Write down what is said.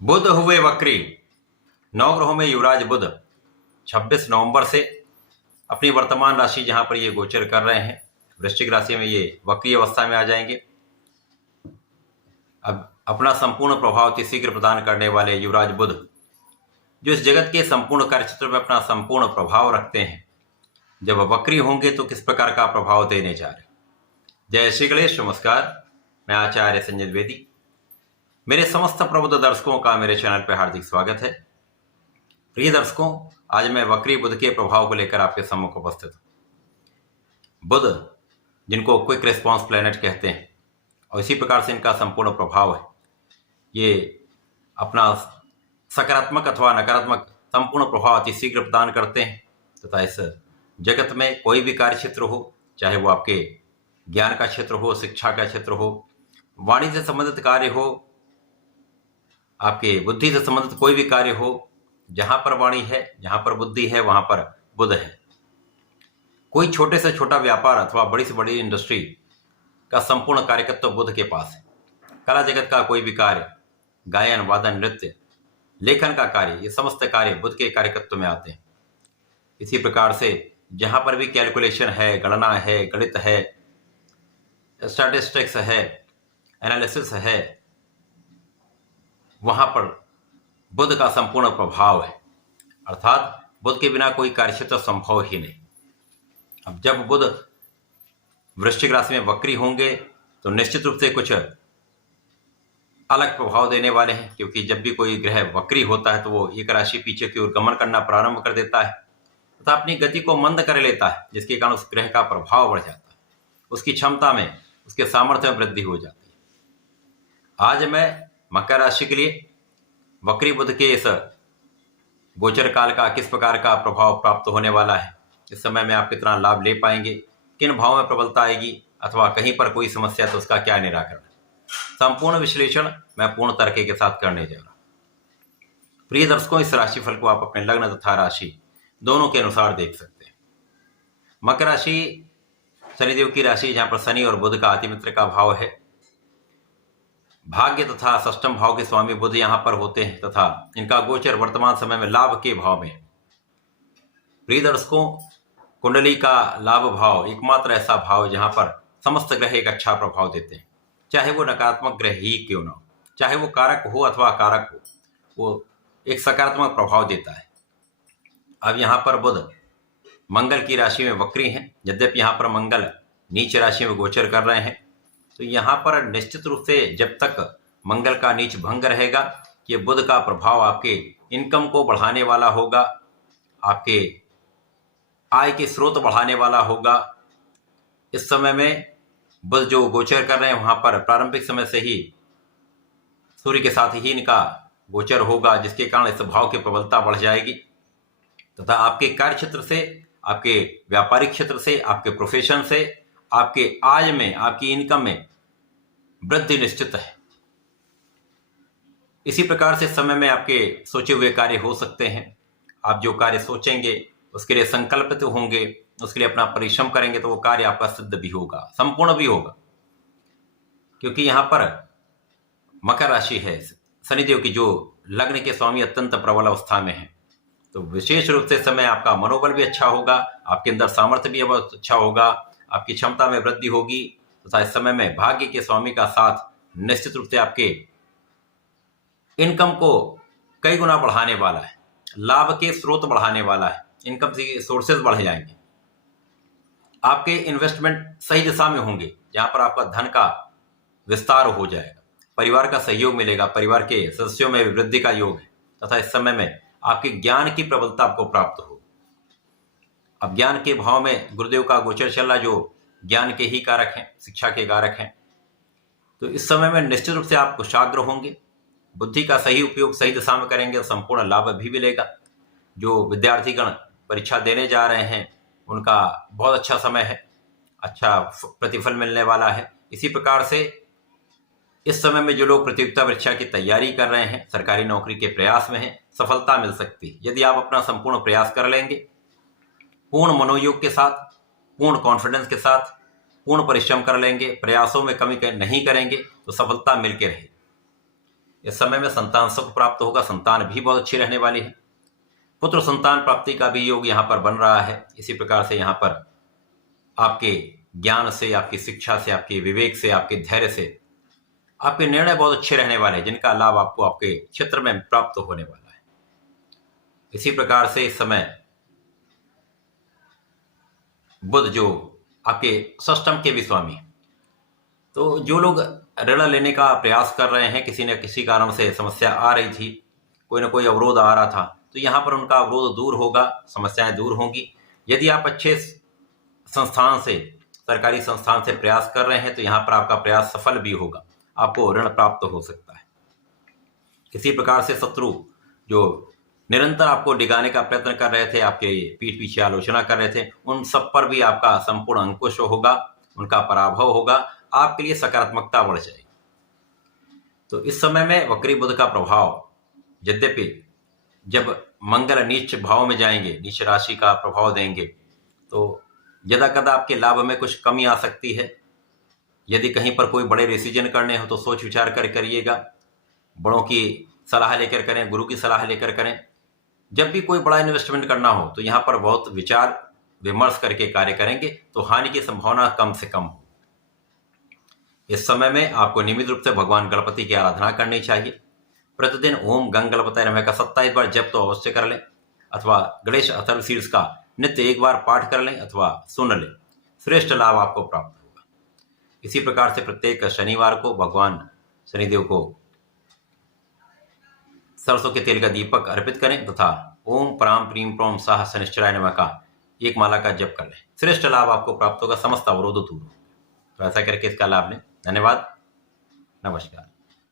बुध हुए वक्री। नौ ग्रहों में युवराज बुध 26 नवंबर से अपनी वर्तमान राशि जहां पर ये गोचर कर रहे हैं, वृश्चिक राशि में ये वक्री अवस्था में आ जाएंगे। अब अपना संपूर्ण प्रभाव शीघ्र प्रदान करने वाले युवराज बुध, जो इस जगत के संपूर्ण कार्यक्षेत्र में अपना संपूर्ण प्रभाव रखते हैं, जब वक्री होंगे तो किस प्रकार का प्रभाव देने जा रहे। जय श्री गणेश, नमस्कार। मैं आचार्य संजय द्विवेदी। मेरे समस्त प्रबुद्ध दर्शकों का मेरे चैनल पर हार्दिक स्वागत है। प्रिय दर्शकों, आज मैं वक्री बुध के प्रभाव को लेकर आपके सम्मुख उपस्थित हूं। बुध, जिनको क्विक रिस्पॉन्स प्लैनेट कहते हैं, और इसी प्रकार से इनका संपूर्ण प्रभाव है, ये अपना सकारात्मक अथवा नकारात्मक संपूर्ण प्रभाव अति शीघ्र प्रदान करते हैं तथा इस जगत में कोई भी कार्य क्षेत्र हो, चाहे वो आपके ज्ञान का क्षेत्र हो, शिक्षा का क्षेत्र हो, वाणिज्य से संबंधित कार्य हो, आपके बुद्धि से संबंधित कोई भी कार्य हो, जहां पर वाणी है, जहां पर बुद्धि है, वहां पर बुध है। कोई छोटे से छोटा व्यापार अथवा बड़ी से बड़ी इंडस्ट्री का संपूर्ण कार्यकत्व तो बुध के पास है। कला जगत का कोई भी कार्य, गायन, वादन, नृत्य, लेखन का कार्य, ये समस्त कार्य बुध के कार्यकत्व में आते हैं। इसी प्रकार से जहां पर भी कैलकुलेशन है, गणना है, गणित है, स्टैटिस्टिक्स है, एनालिसिस है, वहां पर बुध का संपूर्ण प्रभाव है। अर्थात बुध के बिना कोई कार्यक्षेत्र संभव ही नहीं। अब जब बुध वृश्चिक राशि में वक्री होंगे तो निश्चित रूप से कुछ अलग प्रभाव देने वाले हैं, क्योंकि जब भी कोई ग्रह वक्री होता है तो वो एक राशि पीछे की ओर गमन करना प्रारंभ कर देता है तथा अपनी गति को मंद कर लेता है, जिसके कारण उस ग्रह का प्रभाव बढ़ जाता है, उसकी क्षमता में, उसके सामर्थ्य में वृद्धि हो जाती है। आज मैं मकर राशि के लिए वक्री बुध के इस गोचर काल का किस प्रकार का प्रभाव प्राप्त होने वाला है, इस समय में आप कितना लाभ ले पाएंगे, किन भाव में प्रबलता आएगी, अथवा कहीं पर कोई समस्या तो उसका क्या निराकरण है, संपूर्ण विश्लेषण मैं पूर्ण तर्क के साथ करने जा रहा हूं। प्रिय दर्शकों, इस राशिफल को आप अपने लग्न तथा राशि दोनों के अनुसार देख सकते हैं। मकर राशि शनिदेव की राशि, जहां पर शनि और बुध का अतिमित्र का भाव है। भाग्य तथा षष्ठम भाव के स्वामी बुध यहां पर होते हैं तथा इनका गोचर वर्तमान समय में लाभ के भाव में। प्रिय दर्शकों, कुंडली का लाभ भाव एकमात्र ऐसा भाव जहां पर समस्त ग्रह एक अच्छा प्रभाव देते हैं, चाहे वो नकारात्मक ग्रह ही क्यों ना हो, चाहे वो कारक हो अथवा कारक हो, वो एक सकारात्मक प्रभाव देता है। अब यहां पर बुध मंगल की राशि में वक्री हैं, यद्यपि यहां पर मंगल नीच राशि में गोचर कर रहे हैं, तो यहां पर निश्चित रूप से जब तक मंगल का नीच भंग रहेगा, ये बुध का प्रभाव आपके इनकम को बढ़ाने वाला होगा, आपके आय के स्रोत बढ़ाने वाला होगा। इस समय में बुध जो गोचर कर रहे हैं, वहां पर प्रारंभिक समय से ही सूर्य के साथ ही इनका गोचर होगा, जिसके कारण इस भाव की प्रबलता बढ़ जाएगी तथा आपके कार्य क्षेत्र से, आपके व्यापारिक क्षेत्र से, आपके प्रोफेशन से, आपके आय में, आपकी इनकम में वृद्धि निश्चित है। इसी प्रकार से समय में आपके सोचे हुए कार्य हो सकते हैं। आप जो कार्य सोचेंगे उसके लिए संकल्पित होंगे, उसके लिए अपना परिश्रम करेंगे, तो वो कार्य आपका सिद्ध भी होगा, संपूर्ण भी होगा। क्योंकि यहां पर मकर राशि है, शनिदेव की जो लग्न के स्वामी अत्यंत प्रबल अवस्था में है, तो विशेष रूप से समय आपका मनोबल भी अच्छा होगा, आपके अंदर सामर्थ्य भी बहुत अच्छा होगा, आपकी क्षमता में वृद्धि होगी तथा इस समय में भाग्य के स्वामी का साथ निश्चित रूप से आपके इनकम को कई गुना बढ़ाने वाला है, लाभ के स्रोत बढ़ाने वाला है, इनकम के सोर्सेज बढ़ जाएंगे। आपके इन्वेस्टमेंट सही दिशा में होंगे, जहां पर आपका धन का विस्तार हो जाएगा, परिवार का सहयोग मिलेगा, परिवार के सदस्यों में वृद्धि का योग है तथा इस समय में आपके ज्ञान की प्रबलता आपको प्राप्त हो। अब ज्ञान के भाव में गुरुदेव का गोचर चल रहा, जो ज्ञान के ही कारक हैं, शिक्षा के कारक हैं, तो इस समय में निश्चित रूप से आप कुशाग्र होंगे, बुद्धि का सही उपयोग सही दिशा में करेंगे, संपूर्ण लाभ भी मिलेगा। जो विद्यार्थीगण परीक्षा देने जा रहे हैं, उनका बहुत अच्छा समय है, अच्छा प्रतिफल मिलने वाला है। इसी प्रकार से इस समय में जो लोग प्रतियोगिता परीक्षा की तैयारी कर रहे हैं, सरकारी नौकरी के प्रयास में हैं, सफलता मिल सकती है यदि आप अपना संपूर्ण प्रयास कर लेंगे, पूर्ण मनोयोग के साथ, पूर्ण कॉन्फिडेंस के साथ, पूर्ण परिश्रम कर लेंगे, प्रयासों में कमी नहीं करेंगे, तो सफलता मिलकर रहेगी। इस समय में संतान सुख प्राप्त होगा, संतान भी बहुत अच्छी रहने वाली है। पुत्र संतान प्राप्ति का भी योग यहाँ पर बन रहा है। इसी प्रकार से यहाँ पर आपके ज्ञान से, आपकी शिक्षा से, आपके विवेक से, आपके धैर्य से आपके निर्णय बहुत अच्छे रहने वाले हैं, जिनका लाभ आपको आपके क्षेत्र में प्राप्त होने वाला है। इसी प्रकार से इस समय बुध जो आपके षष्टम के भी स्वामी, तो जो लोग ऋण लेने का प्रयास कर रहे हैं, किसी न किसी कारण से समस्या आ रही थी, कोई ना कोई अवरोध आ रहा था, तो यहाँ पर उनका अवरोध दूर होगा, समस्याएं दूर होंगी। यदि आप अच्छे संस्थान से, सरकारी संस्थान से प्रयास कर रहे हैं, तो यहाँ पर आपका प्रयास सफल भी होगा, आपको ऋण प्राप्त हो सकता है। किसी प्रकार से शत्रु जो निरंतर आपको डिगाने का प्रयत्न कर रहे थे, आपके पीठ पीछे आलोचना कर रहे थे, उन सब पर भी आपका संपूर्ण अंकुश होगा, उनका पराभव होगा, आपके लिए सकारात्मकता बढ़ जाएगी। तो इस समय में वक्री बुध का प्रभाव, यद्यपि जब मंगल नीच भाव में जाएंगे, नीच राशि का प्रभाव देंगे, तो यदा कदा आपके लाभ में कुछ कमी आ सकती है। यदि कहीं पर कोई बड़े डिसीजन करने हो तो सोच विचार कर करिएगा, बड़ों की सलाह लेकर करें, गुरु की सलाह लेकर करें। जब भी कोई बड़ा इन्वेस्टमेंट करना हो तो यहाँ पर बहुत विचार विमर्श करके कार्य करेंगे तो हानि की संभावना कम से कम हो। इस समय में आपको नियमित रूप से भगवान गणपति की आराधना करनी चाहिए। प्रतिदिन ओम गंग गणपतये नमः का 27 बार जप तो अवश्य कर लें, अथवा गणेश अथर्वशीर्ष का नित्य 1 बार पाठ कर लें अथवा सुन लें, श्रेष्ठ लाभ आपको प्राप्त होगा। इसी प्रकार से प्रत्येक शनिवार को भगवान शनिदेव को सरसों के तेल का दीपक अर्पित करें तथा ओम प्राम प्रीम प्रोम साह शनिश्चराय नमः का 1 माला का जप कर लें, श्रेष्ठ लाभ आपको प्राप्त होगा, समस्त अवरोध दूर होगा। तो ऐसा करके इसका लाभ लें। धन्यवाद, नमस्कार।